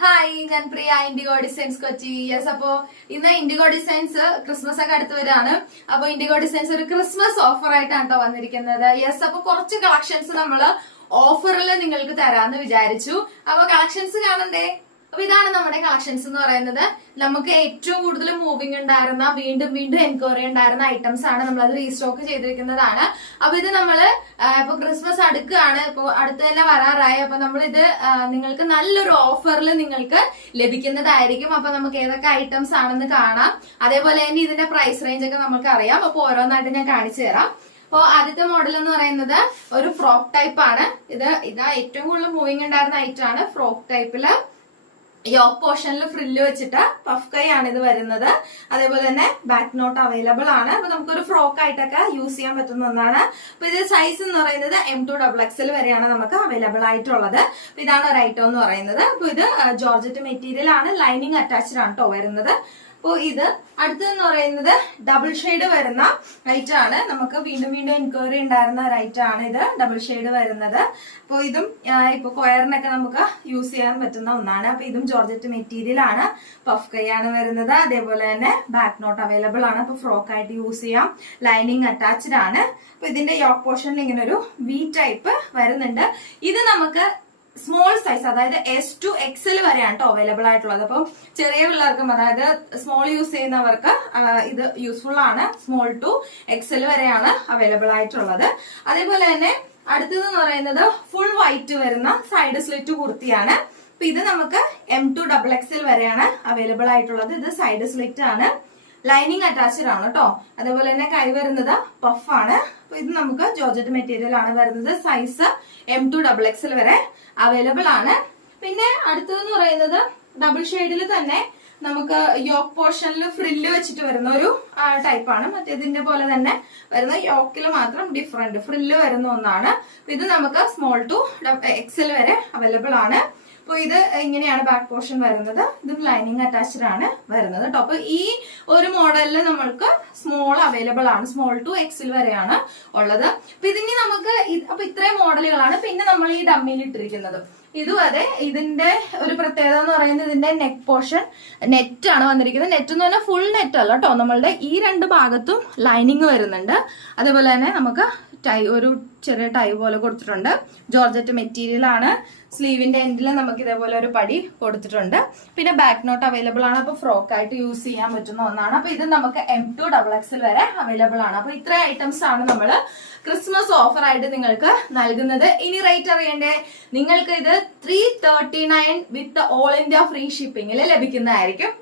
Hi, ഞാൻ പ്രിയ, IndiGo designs Kochi. Yes, അപ്പോ ഇന്ന് ഇൻഡിഗോ ഡിസൈൻസ് ക്രിസ്മസ് ഒക്കെ അടുത്ത് വരാണ്. അപ്പൊ ഇൻഡിഗോ ഡിസൈൻസ് ഒരു ക്രിസ്മസ് ഓഫർ ആയിട്ടാണ് കേട്ടോ വന്നിരിക്കുന്നത്. യെസ്, അപ്പൊ കുറച്ച് കളക്ഷൻസ് നമ്മള് ഓഫറിൽ നിങ്ങൾക്ക് തരാന്ന് വിചാരിച്ചു. അപ്പൊ കളക്ഷൻസ് കാണണ്ടേ? അപ്പൊ ഇതാണ് നമ്മുടെ കളക്ഷൻസ് എന്ന് പറയുന്നത്. നമുക്ക് ഏറ്റവും കൂടുതൽ മൂവിംഗ് ഉണ്ടായിരുന്ന, വീണ്ടും വീണ്ടും എൻക്വയറി ഉണ്ടായിരുന്ന ഐറ്റംസ് ആണ്. നമ്മളത് റീസ്റ്റോക്ക് ചെയ്തിരിക്കുന്നതാണ്. അപ്പൊ ഇത് നമ്മള് ഇപ്പൊ ക്രിസ്മസ് അടുക്കാണ്, ഇപ്പൊ അടുത്ത് തന്നെ വരാറായി. അപ്പൊ നമ്മളിത് നിങ്ങൾക്ക് നല്ലൊരു ഓഫറിൽ നിങ്ങൾക്ക് ലഭിക്കുന്നതായിരിക്കും. അപ്പൊ നമുക്ക് ഏതൊക്കെ ഐറ്റംസ് ആണെന്ന് കാണാം. അതേപോലെ തന്നെ ഇതിന്റെ പ്രൈസ് റേഞ്ച് ഒക്കെ നമുക്ക് അറിയാം. അപ്പൊ ഓരോന്നായിട്ട് ഞാൻ കാണിച്ചു തരാം. അപ്പൊ ആദ്യത്തെ മോഡൽ എന്ന് പറയുന്നത് ഒരു ഫ്രോക്ക് ടൈപ്പ് ആണ്. ഇതാ ഏറ്റവും കൂടുതൽ മൂവിംഗ് ഉണ്ടായിരുന്ന ഐറ്റം ആണ്. ഫ്രോക്ക് ടൈപ്പില് യോക്ക് പോർഷനിൽ ഫ്രില്ല് വെച്ചിട്ട് പഫ് കൈ ആണ് ഇത് വരുന്നത്. അതേപോലെ തന്നെ ബാക്ക് നോട്ട് അവൈലബിൾ ആണ്. അപ്പൊ നമുക്കൊരു ഫ്രോക്ക് ആയിട്ടൊക്കെ യൂസ് ചെയ്യാൻ പറ്റുന്ന ഒന്നാണ്. അപ്പൊ ഇത് സൈസ് എന്ന് പറയുന്നത് M2XXL വരെയാണ് നമുക്ക് അവൈലബിൾ ആയിട്ടുള്ളത്. അപ്പൊ ഇതാണ് ഒരു ഐറ്റം എന്ന് പറയുന്നത്. അപ്പൊ ഇത് ജോർജറ്റ് മെറ്റീരിയൽ ആണ്, ലൈനിങ് അറ്റാച്ച്ഡ് ആണ് കേട്ടോ വരുന്നത്. അപ്പോ ഇത് അടുത്തെന്ന് പറയുന്നത് ഡബിൾ ഷെയ്ഡ് വരുന്ന ഐറ്റം ആണ്. നമുക്ക് വീണ്ടും വീണ്ടും എൻക്വയറി ഉണ്ടായിരുന്ന ഒരു ഐറ്റം ആണ് ഇത്, ഡബിൾ ഷെയ്ഡ് വരുന്നത്. അപ്പോൾ ഇതും ഇപ്പൊ കൊയറിനൊക്കെ നമുക്ക് യൂസ് ചെയ്യാൻ പറ്റുന്ന ഒന്നാണ്. അപ്പൊ ഇതും ജോർജറ്റ് മെറ്റീരിയൽ ആണ്, പഫ് കൈ ആണ് വരുന്നത്. അതേപോലെ തന്നെ ബാക്ക് നോട്ട് അവൈലബിൾ ആണ്. അപ്പൊ ഫ്രോക്ക് ആയിട്ട് യൂസ് ചെയ്യാം, ലൈനിങ് അറ്റാച്ച്ഡ് ആണ്. അപ്പൊ ഇതിന്റെ യോക്ക് പോർഷനിൽ ഇങ്ങനെ ഒരു വി ടൈപ്പ് വരുന്നുണ്ട്. ഇത് നമുക്ക് സ്മോൾ സൈസ്, അതായത് S2XL വരെയാണ് കേട്ടോ അവൈലബിൾ ആയിട്ടുള്ളത്. അപ്പം ചെറിയ പിള്ളേർക്കും, അതായത് സ്മോൾ യൂസ് ചെയ്യുന്നവർക്ക് ഇത് യൂസ്ഫുൾ ആണ്. സ്മോൾ ടു XL വരെയാണ് അവൈലബിൾ ആയിട്ടുള്ളത്. അതേപോലെ തന്നെ അടുത്തതെന്ന് പറയുന്നത് ഫുൾ വൈറ്റ് വരുന്ന സൈഡ് സ്ലിറ്റ് കുർത്തിയാണ്. അപ്പൊ ഇത് നമുക്ക് M2XXL വരെയാണ് അവൈലബിൾ ആയിട്ടുള്ളത്. ഇത് സൈഡ് സ്ലിറ്റ് ആണ്, ലൈനിങ് അറ്റാച്ച്ഡ് ആണ് കേട്ടോ. അതേപോലെ തന്നെ കൈ വരുന്നത് പഫ് ആണ്. അപ്പൊ ഇത് നമുക്ക് ജോർജറ്റ് മെറ്റീരിയൽ ആണ് വരുന്നത്. സൈസ് M2XXL വരെ അവൈലബിൾ ആണ്. പിന്നെ അടുത്തതെന്ന് പറയുന്നത് ഡബിൾ ഷെയ്ഡിൽ തന്നെ നമുക്ക് യോക്ക് പോർഷനിൽ ഫ്രില്ല് വെച്ചിട്ട് വരുന്ന ഒരു ടൈപ്പാണ്. മറ്റേതിന്റെ പോലെ തന്നെ വരുന്ന യോക്കിൽ മാത്രം ഡിഫറെന്റ് ഫ്രില്ല് വരുന്ന ഒന്നാണ്. ഇത് നമുക്ക് സ്മോൾ ടു XL വരെ അവൈലബിൾ ആണ്. അപ്പൊ ഇത് ഇങ്ങനെയാണ് ബാക്ക് പോർഷൻ വരുന്നത്. ഇതും ലൈനിങ് അറ്റാച്ച്ഡ് ആണ് വരുന്നത് കേട്ടോ. അപ്പൊ ഈ ഒരു മോഡലിൽ നമ്മൾക്ക് സ്മോൾ അവൈലബിൾ ആണ്, സ്മോൾ ടു XL വരെയാണ് ഉള്ളത്. അപ്പൊ ഇതിന് നമുക്ക് അപ്പൊ ഇത്രയും മോഡലുകളാണ്. പിന്നെ നമ്മൾ ഈ ഡമ്മിയിൽ ഇട്ടിരിക്കുന്നത് ഇതും അതെ. ഇതിന്റെ ഒരു പ്രത്യേകത എന്ന് പറയുന്നത് ഇതിന്റെ നെക്ക് പോർഷൻ നെറ്റ് ആണ് വന്നിരിക്കുന്നത്. നെറ്റ് എന്ന് പറഞ്ഞാൽ ഫുൾ നെറ്റ് അല്ല കേട്ടോ. നമ്മളുടെ ഈ രണ്ട് ഭാഗത്തും ലൈനിങ് വരുന്നുണ്ട്. അതേപോലെ തന്നെ നമുക്ക് ഒരു ചെറിയ ടൈ പോലെ കൊടുത്തിട്ടുണ്ട്. ജോർജറ്റ് മെറ്റീരിയൽ ആണ്. സ്ലീവിന്റെ എൻഡിൽ നമുക്ക് ഇതേപോലെ ഒരു പടി കൊടുത്തിട്ടുണ്ട്. പിന്നെ ബാക്ക് നോട്ട് അവൈലബിൾ ആണ്. അപ്പൊ ഫ്രോക്ക് ആയിട്ട് യൂസ് ചെയ്യാൻ പറ്റുന്ന ഒന്നാണ്. അപ്പൊ ഇത് നമുക്ക് M2XXL വരെ അവൈലബിൾ ആണ്. അപ്പൊ ഇത്ര ഐറ്റംസ് ആണ് നമ്മൾ ക്രിസ്മസ് ഓഫർ ആയിട്ട് നിങ്ങൾക്ക് നൽകുന്നത്. ഇനി റേറ്റ് അറിയണ്ടേ? നിങ്ങൾക്ക് ഇത് 339 വിത്ത് ഓൾ ഇന്ത്യ ഫ്രീ ഷിപ്പിംഗിൽ ലഭിക്കുന്നതായിരിക്കും.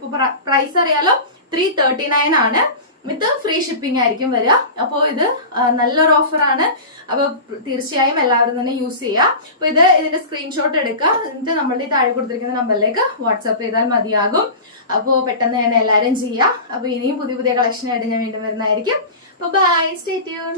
പ്രൈസ് അറിയാലോ, 339 ആണ്. വിത്ത് ഫ്രീ ഷിപ്പിംഗ് ആയിരിക്കും വരിക. അപ്പോൾ ഇത് നല്ലൊരു ഓഫറാണ്. അപ്പൊ തീർച്ചയായും എല്ലാവരും തന്നെ യൂസ് ചെയ്യുക. അപ്പൊ ഇതിന്റെ സ്ക്രീൻഷോട്ട് എടുക്കുക, എന്നിട്ട് നമ്മളുടെ താഴെ കൊടുത്തിരിക്കുന്ന നമ്പറിലേക്ക് വാട്സാപ്പ് ചെയ്താൽ മതിയാകും. അപ്പോൾ പെട്ടെന്ന് തന്നെ എല്ലാവരും ചെയ്യുക. അപ്പൊ ഇനിയും പുതിയ പുതിയ കളക്ഷൻ ആയിട്ട് ഞാൻ വീണ്ടും വരുന്നതായിരിക്കും. അപ്പൊ ബൈ, സ്റ്റേ ട്യൂൺ.